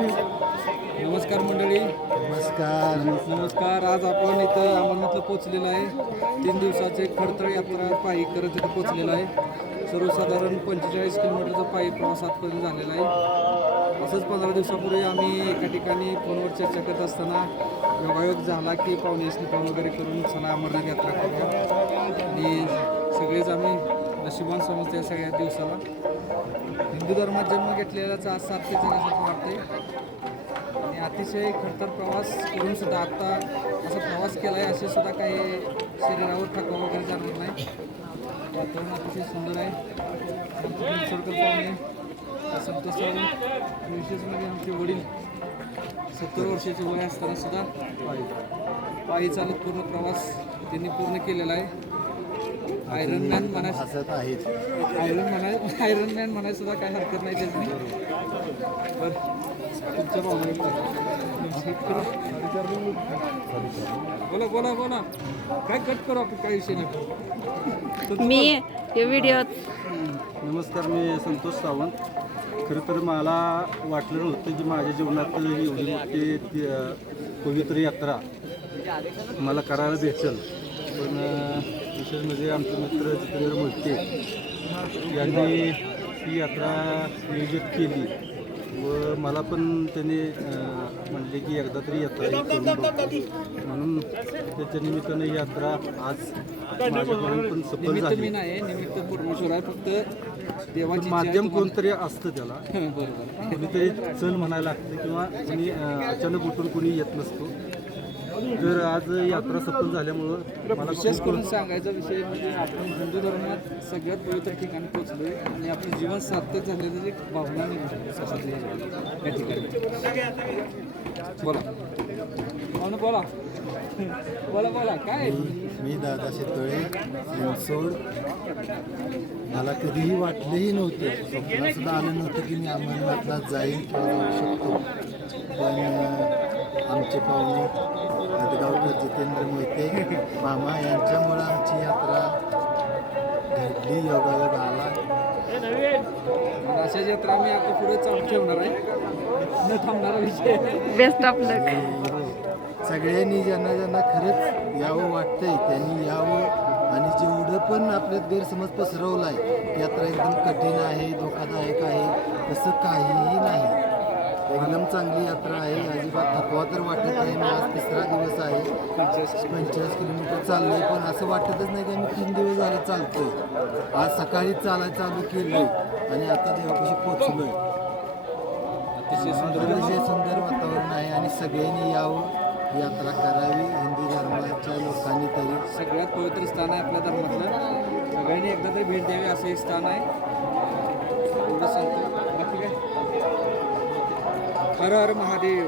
नमस्कार मंडळी. नमस्कार. आज आपण इथं अमरनाथला पोचलेलो आहे. 3 दिवसाचे खडतर यात्रा पायी करत इथं पोचलेलो आहे. सर्वसाधारण 45 किलोमीटरचा पायी प्रवास आजपर्यंत झालेला आहे. असंच 15 दिवसापूर्वी आम्ही एका ठिकाणी फोनवर चर्चा करत असताना योगायोग झाला की पाहुण्यासनी फोन वगैरे करून चला अमरनाथ यात्रा करूया. आणि सगळेच आम्ही नशिबान समजतो या सगळ्या दिवसाला. हिंदू धर्मात जन्म घेतलेल्याचा आज सार्थक झाल्यासारखं वाटते. आणि अतिशय खडतर प्रवास करून सुद्धा आत्ता असा प्रवास केला आहे असे सुद्धा काही शरीरावर थकवा वगैरे जाणवत नाही. वातावरण अतिशय सुंदर आहे. निसर्ग पाहुणे संतोष सावंत विशेष म्हणजे आमचे वडील 70 वर्षाचे वय असताना सुद्धा पायी चालत पूर्ण प्रवास त्यांनी पूर्ण केलेला आहे. आयरन मॅन म्हणायचं सुद्धा काही हरकत नाही त्याची. बरं तुमच्या भावना बोला काय कट करू आपण काही विषय नाही. मी हे व्हिडिओ नमस्कार, मी संतोष सावंत. खरं तर मला वाटलं नव्हतं की माझ्या जीवनात एवढी मोठी पवित्र यात्रा मला करायला भेटेल. पण विशेष म्हणजे आमचे मित्र जितेंद्र मोहिते यांनी ही यात्रा नियोजित केली व मला पण त्यांनी म्हणले की एकदा तरी यात्रा ही करून बघू. म्हणून त्याच्या निमित्तानं ही यात्रा आज माझ्याकडून पण सफल झाली. निमित्त परमेश्वर आहे. फक्त देवाची माध्यम कोणतरी असतं त्याला. बरोबर कोणीतरी चल म्हणायला लागते किंवा कोणी अचानक उठून कोणी येत नसतो. तर आज यात्रा सफल झाल्यामुळं मला विशेष करून सांगायचा विषय म्हणजे आपण हिंदू धर्मात सगळ्यात पवित्र ठिकाणी पोचलो आहे आणि आपलं जीवन सार्थक झाल्याची एक भावना निर्माण या ठिकाणी. बोला काय. मी दादा शेतोळे सोड. मला कधीही वाटलंही नव्हतं, स्वप्नातसुद्धा आलं नव्हतं की मी अमरनाथला जाईल किंवा जाऊ शकतो. पण आमचे पाहुणे हदगावकर जितेंद्र मोहिते मामा यांच्यामुळं आमची यात्रा घडली, योगायोग आला. अशा यात्रा आम्ही आता पुढे चालू ठेवणार आहे, न थांबणारा विषय. बेस्ट ऑफ लक. सगळ्यांनी ज्यांना खरंच यावं वाटतंय त्यांनी यावं. आणि जेवढं पण आपल्यात गैरसमज पसरवला आहे यात्रा एकदम कठीण आहे, धोकादायक आहे, तसं काहीही नाही. एकदम चांगली यात्रा आहे. अजिबात थकवा तर वाटत नाही. मी आज 3रा दिवस आहे. 45 किलोमीटर चाललो आहे, पण असं वाटतच नाही की आम्ही 3 दिवस झाले चालतोय. आज सकाळी चालायला चालू केलं आणि आता देवापाशी पोचलो आहे. अतिशय सुंदर वातावरण आहे आणि सगळ्यांनी यावं, यात्रा करावी. हिंदू धर्माच्या लोकांनी तरी सगळ्यात पवित्र स्थान आहे आपल्या धर्मातलं. सगळ्यांनी एकदा तरी भेट द्यावी असं एक स्थान आहे. एवढं सांगतो. बाकी काय. हर हर महादेव.